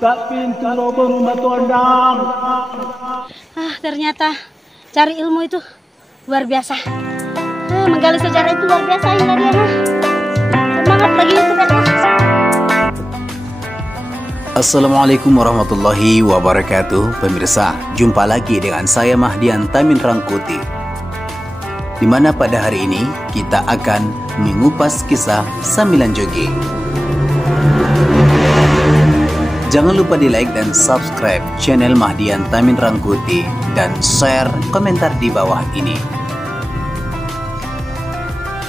Buka pintu robo rumah Tondang. Ternyata cari ilmu itu luar biasa. Menggali sejarah itu luar biasa, Hilariana. Semangat lagi YouTuber. Assalamualaikum warahmatullahi wabarakatuh. Pemirsa, jumpa lagi dengan saya Mahdian Tamin Rangkuti, di mana pada hari ini kita akan mengupas kisah Sambilan Jogging. Jangan lupa di like dan subscribe channel Mahdian Tamin Rangkuti dan share komentar di bawah ini.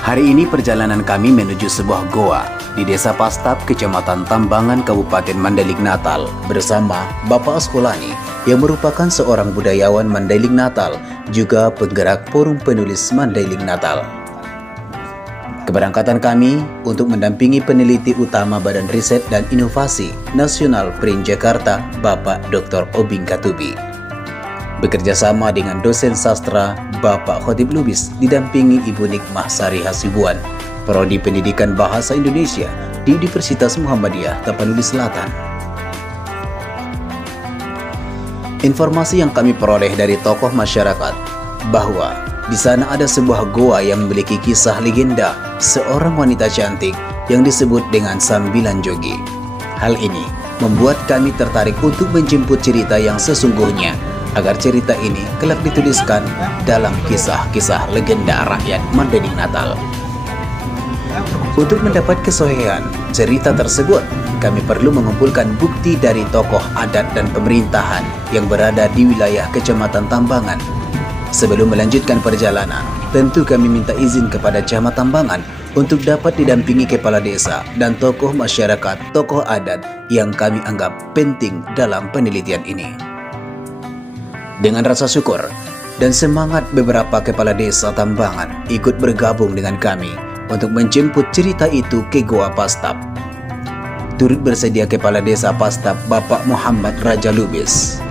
Hari ini perjalanan kami menuju sebuah goa di Desa Pastap, Kecamatan Tambangan, Kabupaten Mandailing Natal bersama Bapak Askolani yang merupakan seorang budayawan Mandailing Natal, juga penggerak Forum Penulis Mandailing Natal. Keberangkatan kami untuk mendampingi peneliti utama Badan Riset dan Inovasi Nasional PRIN Jakarta, Bapak Dr. Obing Katubi. Bekerja sama dengan dosen sastra Bapak Khotib Lubis didampingi Ibu Nikmah Sari Hasibuan, Prodi Pendidikan Bahasa Indonesia di Universitas Muhammadiyah Tapanuli Selatan. Informasi yang kami peroleh dari tokoh masyarakat bahwa di sana ada sebuah goa yang memiliki kisah legenda seorang wanita cantik yang disebut dengan Sambilan Jogging. Hal ini membuat kami tertarik untuk menjemput cerita yang sesungguhnya, agar cerita ini kelak dituliskan dalam kisah-kisah legenda rakyat Mandailing Natal. Untuk mendapat kesohihan cerita tersebut, kami perlu mengumpulkan bukti dari tokoh adat dan pemerintahan yang berada di wilayah Kecamatan Tambangan. Sebelum melanjutkan perjalanan, tentu kami minta izin kepada Camat Tambangan untuk dapat didampingi kepala desa dan tokoh masyarakat, tokoh adat yang kami anggap penting dalam penelitian ini. Dengan rasa syukur dan semangat, beberapa kepala desa Tambangan ikut bergabung dengan kami untuk menjemput cerita itu ke Goa Pastap. Turut bersedia Kepala Desa Pastap Bapak Muhammad Raja Lubis,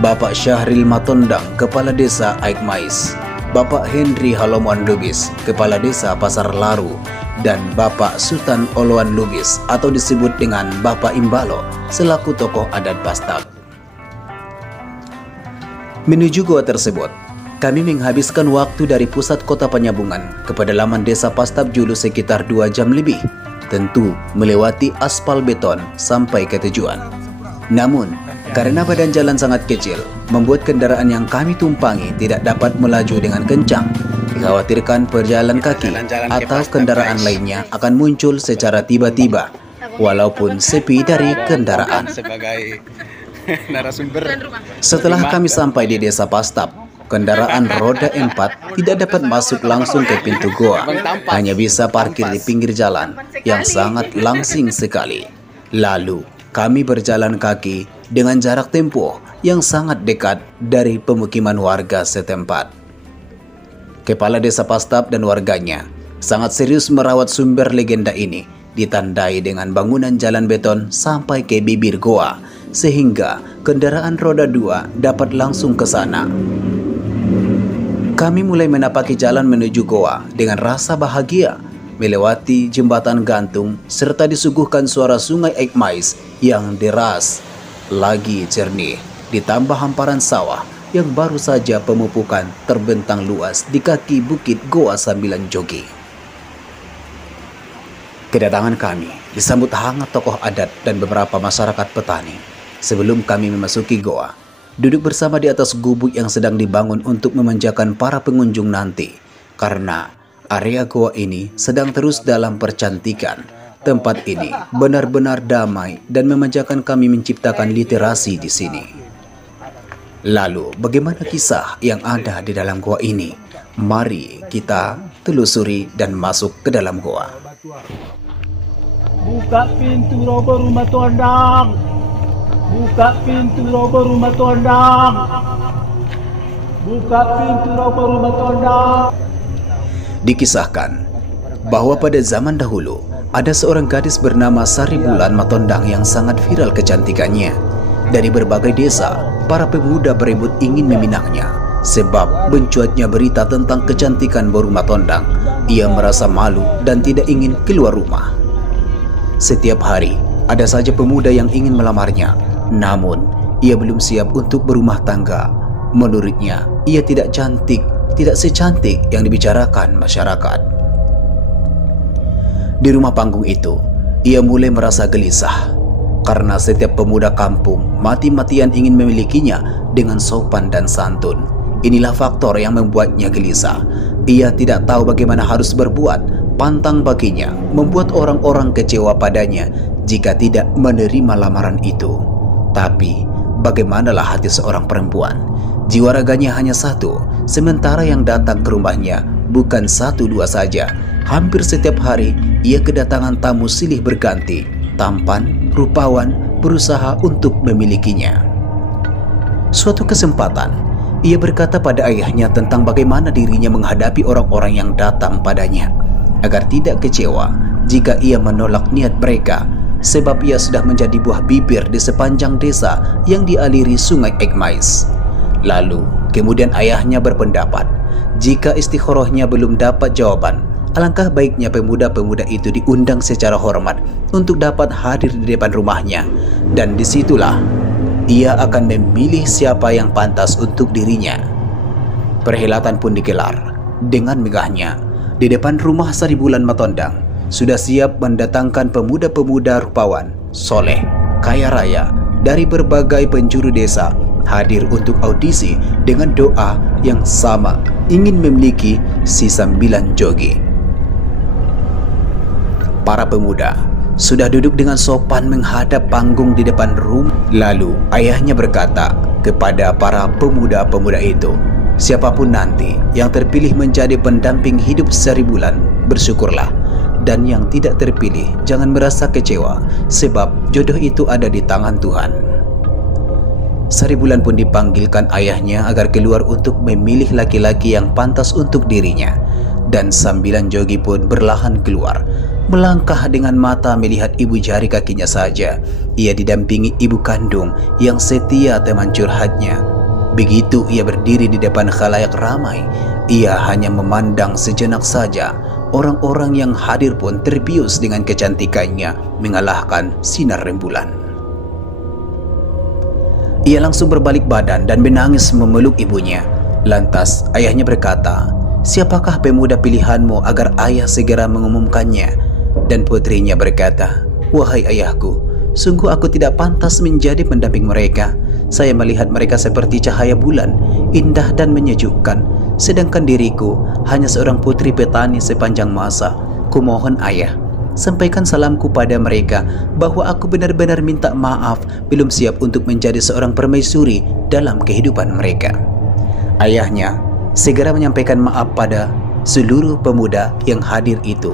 Bapak Syahril Matondang, Kepala Desa Aikmais, Bapak Henry Halomuan Lubis, Kepala Desa Pasar Laru, dan Bapak Sultan Oloan Lubis atau disebut dengan Bapak Imbalo selaku tokoh adat Pastap. Menuju goa tersebut, kami menghabiskan waktu dari pusat kota Penyambungan ke pedalaman Desa Pastap Julu sekitar 2 jam lebih, tentu melewati aspal beton sampai ke tujuan. Namun, karena badan jalan sangat kecil, membuat kendaraan yang kami tumpangi tidak dapat melaju dengan kencang. Dikhawatirkan pejalan kaki atau kendaraan lainnya akan muncul secara tiba-tiba, walaupun sepi dari kendaraan. Setelah kami sampai di Desa Pastap, kendaraan roda 4 tidak dapat masuk langsung ke pintu goa, hanya bisa parkir di pinggir jalan yang sangat langsing sekali. Lalu kami berjalan kaki dengan jarak tempuh yang sangat dekat dari pemukiman warga setempat. Kepala Desa Pastap dan warganya sangat serius merawat sumber legenda ini, ditandai dengan bangunan jalan beton sampai ke bibir goa, sehingga kendaraan roda 2 dapat langsung ke sana. Kami mulai menapaki jalan menuju goa dengan rasa bahagia, melewati jembatan gantung serta disuguhkan suara sungai Aikmais yang deras lagi jernih, ditambah hamparan sawah yang baru saja pemupukan terbentang luas di kaki bukit Goa Sambilan Jogging. Kedatangan kami disambut hangat tokoh adat dan beberapa masyarakat petani. Sebelum kami memasuki goa, duduk bersama di atas gubuk yang sedang dibangun untuk memanjakan para pengunjung nanti, karena area goa ini sedang terus dalam percantikan. Tempat ini benar-benar damai dan memanjakan kami menciptakan literasi di sini. Lalu, bagaimana kisah yang ada di dalam goa ini? Mari kita telusuri dan masuk ke dalam goa. Buka pintu robo rumah Tondang. Buka pintu robo rumah Tondang. Buka pintu robo rumah Tondang. Dikisahkan bahwa pada zaman dahulu ada seorang gadis bernama Sari Bulan Matondang yang sangat viral kecantikannya. Dari berbagai desa, para pemuda berebut ingin meminangnya. Sebab mencuatnya berita tentang kecantikan Boru Matondang, ia merasa malu dan tidak ingin keluar rumah. Setiap hari, ada saja pemuda yang ingin melamarnya. Namun, ia belum siap untuk berumah tangga. Menurutnya, ia tidak cantik, tidak secantik yang dibicarakan masyarakat. Di rumah panggung itu, ia mulai merasa gelisah karena setiap pemuda kampung mati-matian ingin memilikinya dengan sopan dan santun. Inilah faktor yang membuatnya gelisah. Ia tidak tahu bagaimana harus berbuat. Pantang baginya membuat orang-orang kecewa padanya jika tidak menerima lamaran itu. Tapi, bagaimanalah hati seorang perempuan? Jiwa raganya hanya satu, sementara yang datang ke rumahnya bukan satu dua saja. Hampir setiap hari, ia kedatangan tamu silih berganti, tampan, rupawan, berusaha untuk memilikinya. Suatu kesempatan, ia berkata pada ayahnya tentang bagaimana dirinya menghadapi orang-orang yang datang padanya, agar tidak kecewa jika ia menolak niat mereka, sebab ia sudah menjadi buah bibir di sepanjang desa yang dialiri sungai Egmais. Lalu, kemudian ayahnya berpendapat, jika istikharahnya belum dapat jawaban, alangkah baiknya pemuda-pemuda itu diundang secara hormat untuk dapat hadir di depan rumahnya, dan disitulah ia akan memilih siapa yang pantas untuk dirinya. Perhelatan pun digelar dengan megahnya. Di depan rumah Saribulan Matondang sudah siap mendatangkan pemuda-pemuda rupawan, soleh, kaya raya dari berbagai penjuru desa hadir untuk audisi dengan doa yang sama, ingin memiliki si Sambilan Jogi. Para pemuda sudah duduk dengan sopan menghadap panggung di depan rumah. Lalu ayahnya berkata kepada para pemuda-pemuda itu, siapapun nanti yang terpilih menjadi pendamping hidup Saribulan, bersyukurlah. Dan yang tidak terpilih, jangan merasa kecewa, sebab jodoh itu ada di tangan Tuhan. Saribulan pun dipanggilkan ayahnya agar keluar untuk memilih laki-laki yang pantas untuk dirinya. Dan Sambilan Jogi pun berlahan keluar, melangkah dengan mata melihat ibu jari kakinya saja. Ia didampingi ibu kandung yang setia teman curhatnya. Begitu ia berdiri di depan khalayak ramai, ia hanya memandang sejenak saja. Orang-orang yang hadir pun terbius dengan kecantikannya, mengalahkan sinar rembulan. Ia langsung berbalik badan dan menangis memeluk ibunya. Lantas ayahnya berkata, siapakah pemuda pilihanmu agar ayah segera mengumumkannya? Dan putrinya berkata, wahai ayahku, sungguh aku tidak pantas menjadi pendamping mereka. Saya melihat mereka seperti cahaya bulan, indah dan menyejukkan. Sedangkan diriku hanya seorang putri petani sepanjang masa. Kumohon ayah, sampaikan salamku pada mereka bahwa aku benar-benar minta maaf belum siap untuk menjadi seorang permaisuri dalam kehidupan mereka. Ayahnya segera menyampaikan maaf pada seluruh pemuda yang hadir itu.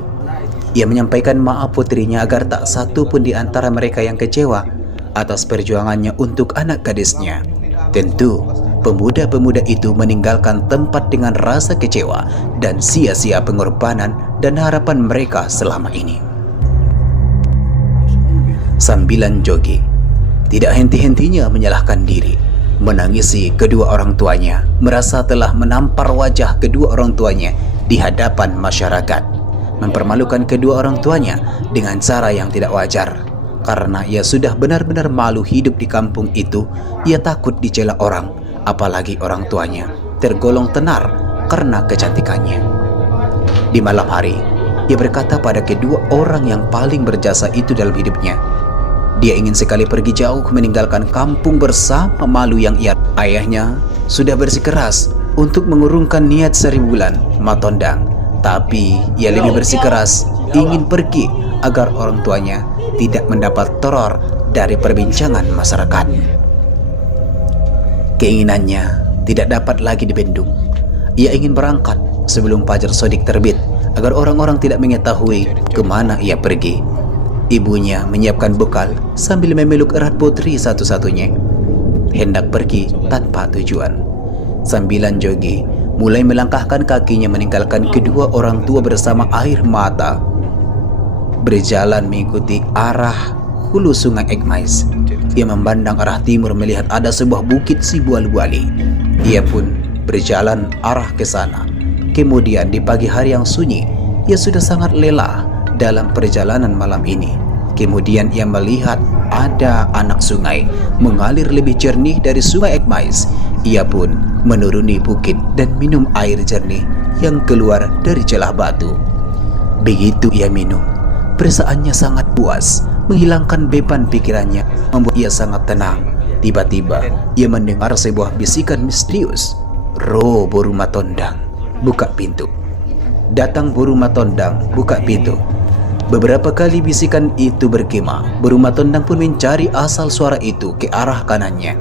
Ia menyampaikan maaf putrinya agar tak satu pun di antara mereka yang kecewa atas perjuangannya untuk anak gadisnya. Tentu, pemuda-pemuda itu meninggalkan tempat dengan rasa kecewa dan sia-sia pengorbanan dan harapan mereka selama ini. Sambilan Jogi tidak henti-hentinya menyalahkan diri, menangisi kedua orang tuanya, merasa telah menampar wajah kedua orang tuanya di hadapan masyarakat, mempermalukan kedua orang tuanya dengan cara yang tidak wajar. Karena ia sudah benar-benar malu hidup di kampung itu, ia takut dicela orang, apalagi orang tuanya, tergolong tenar karena kecantikannya. Di malam hari, ia berkata pada kedua orang yang paling berjasa itu dalam hidupnya, dia ingin sekali pergi jauh meninggalkan kampung bersama malu yang ia. Ayahnya sudah bersikeras untuk mengurungkan niat Saribulan Matondang, tapi ia lebih bersikeras ingin pergi agar orang tuanya tidak mendapat teror dari perbincangan masyarakat. Keinginannya tidak dapat lagi dibendung. Ia ingin berangkat sebelum fajar sodik terbit agar orang-orang tidak mengetahui kemana ia pergi. Ibunya menyiapkan bekal sambil memeluk erat putri satu-satunya. Hendak pergi tanpa tujuan. Sambilan Jogi mulai melangkahkan kakinya meninggalkan kedua orang tua bersama air mata, berjalan mengikuti arah hulu sungai Egmais. Ia memandang arah timur melihat ada sebuah bukit Sibual-Buali. Ia pun berjalan arah ke sana. Kemudian di pagi hari yang sunyi, ia sudah sangat lelah dalam perjalanan malam ini. Kemudian ia melihat ada anak sungai mengalir lebih jernih dari sungai Ekmais. Ia pun menuruni bukit dan minum air jernih yang keluar dari celah batu. Begitu ia minum, perasaannya sangat puas, menghilangkan beban pikirannya, membuat ia sangat tenang. Tiba-tiba ia mendengar sebuah bisikan misterius. "Ro Boru Matondang, buka pintu." Datang Boru Matondang, buka pintu. Beberapa kali bisikan itu bergema. Boru Matondang pun mencari asal suara itu ke arah kanannya.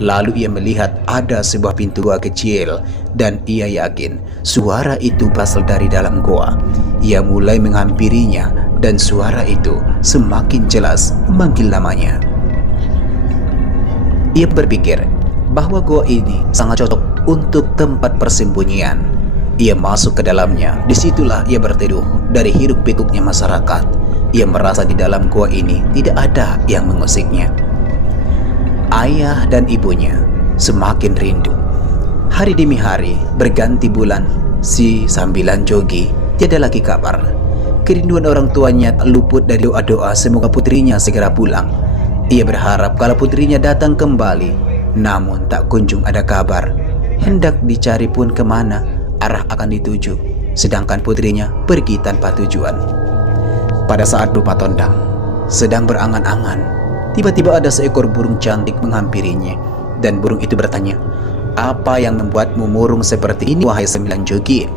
Lalu ia melihat ada sebuah pintu gua kecil dan ia yakin suara itu berasal dari dalam gua. Ia mulai menghampirinya dan suara itu semakin jelas memanggil namanya. Ia berpikir bahwa gua ini sangat cocok untuk tempat persembunyian. Ia masuk ke dalamnya. Disitulah ia berteduh dari hiruk pikuknya masyarakat. Ia merasa di dalam gua ini tidak ada yang mengusiknya. Ayah dan ibunya semakin rindu. Hari demi hari, berganti bulan, si Sambilan Jogi tiada lagi kabar. Kerinduan orang tuanya tak luput dari doa-doa semoga putrinya segera pulang. Ia berharap kalau putrinya datang kembali, namun tak kunjung ada kabar. Hendak dicari pun kemana, arah akan dituju, sedangkan putrinya pergi tanpa tujuan. Pada saat Boru Matondang sedang berangan-angan, tiba-tiba ada seekor burung cantik menghampirinya, dan burung itu bertanya, "Apa yang membuatmu murung seperti ini, wahai Sembilan Jogi?"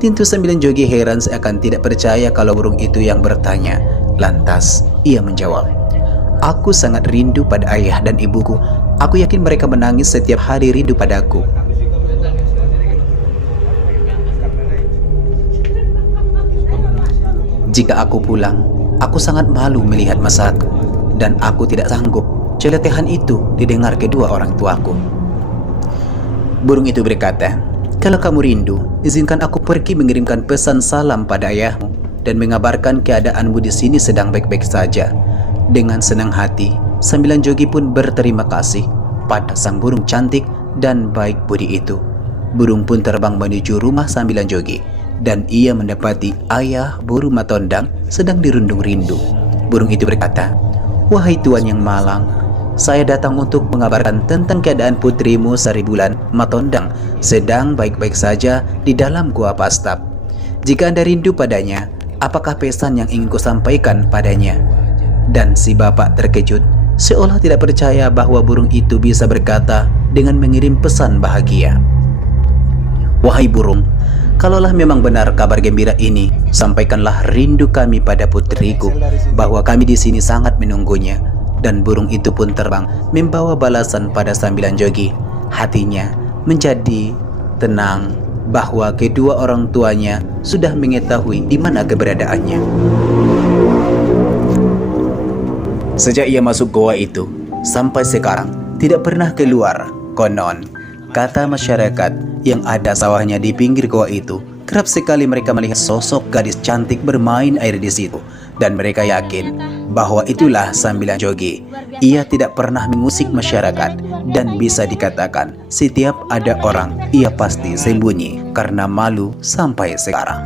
Tentu Sembilan Jogi heran seakan tidak percaya kalau burung itu yang bertanya. Lantas ia menjawab, "Aku sangat rindu pada ayah dan ibuku. Aku yakin mereka menangis setiap hari rindu padaku." "Jika aku pulang, aku sangat malu melihat masaku, dan aku tidak sanggup celotehan itu didengar kedua orang tuaku." Burung itu berkata, "Kalau kamu rindu, izinkan aku pergi mengirimkan pesan salam pada ayahmu dan mengabarkan keadaanmu di sini sedang baik-baik saja." Dengan senang hati, Sembilan Jogi pun berterima kasih pada sang burung cantik dan baik budi itu. Burung pun terbang menuju rumah Sembilan Jogi, dan ia mendapati ayah Boru Matondang sedang dirundung rindu. Burung itu berkata, "Wahai Tuan yang malang, saya datang untuk mengabarkan tentang keadaan putrimu Saribulan Matondang sedang baik-baik saja di dalam gua Pastap. Jika Anda rindu padanya, apakah pesan yang ingin kusampaikan padanya?" Dan si bapak terkejut, seolah tidak percaya bahwa burung itu bisa berkata dengan mengirim pesan bahagia. "Wahai burung, kalaulah memang benar kabar gembira ini, sampaikanlah rindu kami pada putriku, bahwa kami di sini sangat menunggunya." Dan burung itu pun terbang membawa balasan pada Sembilan Jogi. Hatinya menjadi tenang bahwa kedua orang tuanya sudah mengetahui di mana keberadaannya. Sejak ia masuk goa itu, sampai sekarang tidak pernah keluar. Konon, kata masyarakat yang ada sawahnya di pinggir goa itu, kerap sekali mereka melihat sosok gadis cantik bermain air di situ, dan mereka yakin bahwa itulah Sembilan Jogi. Ia tidak pernah mengusik masyarakat, dan bisa dikatakan setiap ada orang ia pasti sembunyi karena malu sampai sekarang.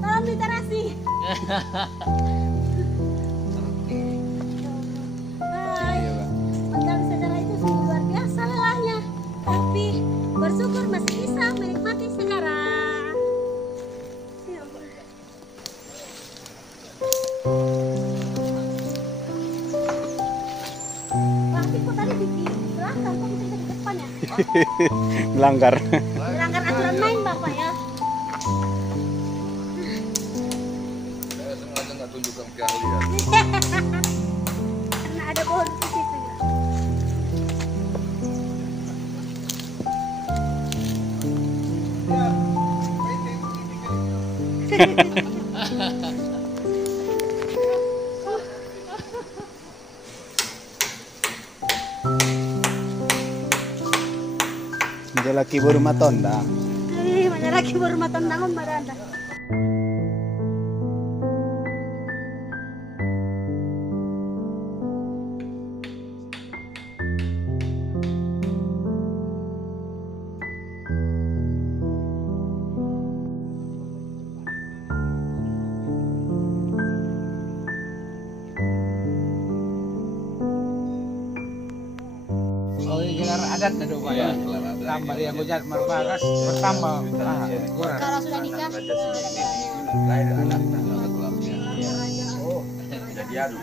Salam literasi. Hai, menggali sejarah itu sungguh luar biasa lelahnya, tapi bersyukur masih bisa menikmati sejarah. Tapi kok tadi di belakang, kok bisa di depan ya? Melanggar. Melanggar aturan main Bapak ya. Tunjukkan keahlian. Karena ada pohon di situ ya. laki berumah tondang. Mana lagi berumah tondang maranda. Oh, gelar adat na doon ya. Tambah yang hujat marbakas bertambah. Kalau sudah nikah Jadi